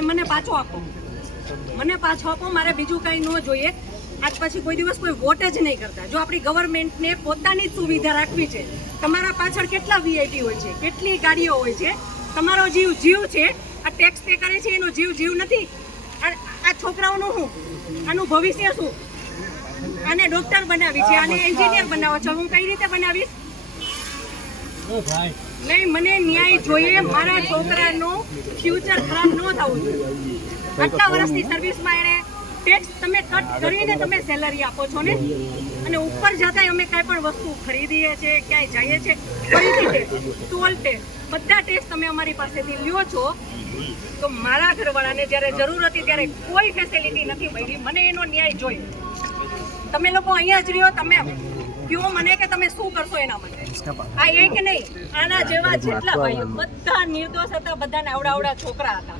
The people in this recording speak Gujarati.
મને પાછો આપો, મને પાછો આપો. મારે બીજું કંઈ ન જોઈએ. આજ પછી કોઈ દિવસ કોઈ વોટ જ નહીં કરતા. જો આપણી ગવર્મેન્ટને પોતાની જ સુવિધા રાખવી છે. તમારા પાછળ કેટલા વીઆઈપી હોય છે, કેટલી ગાડીઓ હોય છે. તમારો જીવ છે. આ ટેક્સ પે કરે છે એનો જીવ નથી. આ છોકરાઓનું શું, આનું ભવિષ્ય શું? આને ડોક્ટર બનાવી છે, આને એન્જિનિયર બનાવો છો. હું કઈ રીતે બનાવીશ? નહીં, મને ન્યાય જોઈએ. મારા છોકરાનું ફ્યુચર ખરાબ ન થવું જોઈએ. આટલા વર્ષની સર્વિસમાં એને ટેક્સ તમે કટ કરીને તમે સેલરી આપો છો ને, અને ઉપર જતા અમે કાંઈ પણ વસ્તુ ખરીદીએ છીએ, ક્યાંય જઈએ છીએ, ફરીથી ટેક્સ, ટોલ ટેક્સ, બધા ટેક્સ તમે અમારી પાસેથી લ્યો છો. તો મારા ઘરવાળાને જ્યારે જરૂર હતી ત્યારે કોઈ ફેસિલિટી નથી મળી. મને એનો ન્યાય જોઈએ. તમે લોકો અહીંયા જ રહ્યો, તમે કહો મને કે તમે શું કરશો એના માટે. આ એક નહીં, આના જેવા જેટલા ભાઈઓ બધા નિર્દોષ હતા, બધાને આવડા છોકરા હતા.